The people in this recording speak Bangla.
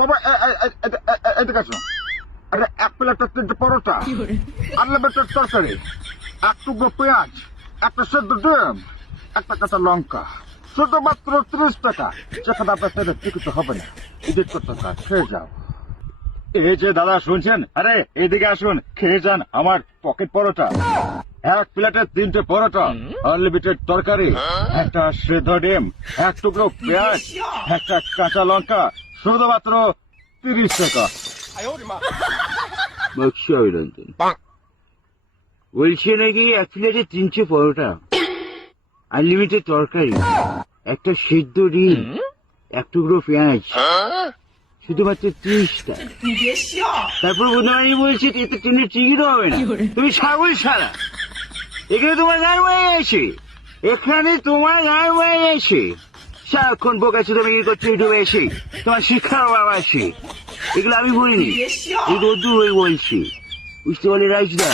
বাবা এদিকে আসো। আরে এক প্লেটের 3টে পরোটা, আনলিমিটেড তরকারি, এক টুকরো পেঁয়াজ, একটা সেদ্ধ ডিম, একটা কাঁচা লঙ্কা, শুধুমাত্র 30 টাকা। যেখানে আপনার সাথে টিকিট হবে না, এডিট করতে কাজ খেয়ে যাও। এই যে দাদা শুনছেন, আরে এইদিকে আসুন, খেয়ে যান আমার পকেট পরোটা। এক প্লেটে 3টে পরোটা, আনলিমিটেড তরকারি, একটা সেদ্ধ ডিম, এক টুকরো পেঁয়াজ, একটা কাঁচা লঙ্কা, শুধুমাত্র 30 টাকা। বলছি অভিনন্দন, বলছে নাকি এক প্লেটে 3টে পরোটা, আনলিমিটেড তরকারি, একটা সিদ্ধ ডিম, এক টুকরো পেঁয়াজ, শুধুমাত্র 30 টাকা। তারপর বোধহয় বলছে এতে ট্রেনের টিকিটও হবে না। তুমি ছাগল সারা, এখানে তোমার গান হয়ে গেছে, এখানে তোমার গান হয়ে গেছে। সারাক্ষণ বোকাচ্ছে তুমি কি করছো ইউটিউবে এসে, তোমার শিক্ষার অভাব আছে। এগুলো আমি বলিনি, এই রোদ্দুর হয়ে বলছি, বুঝতে পারলে রাইজদা।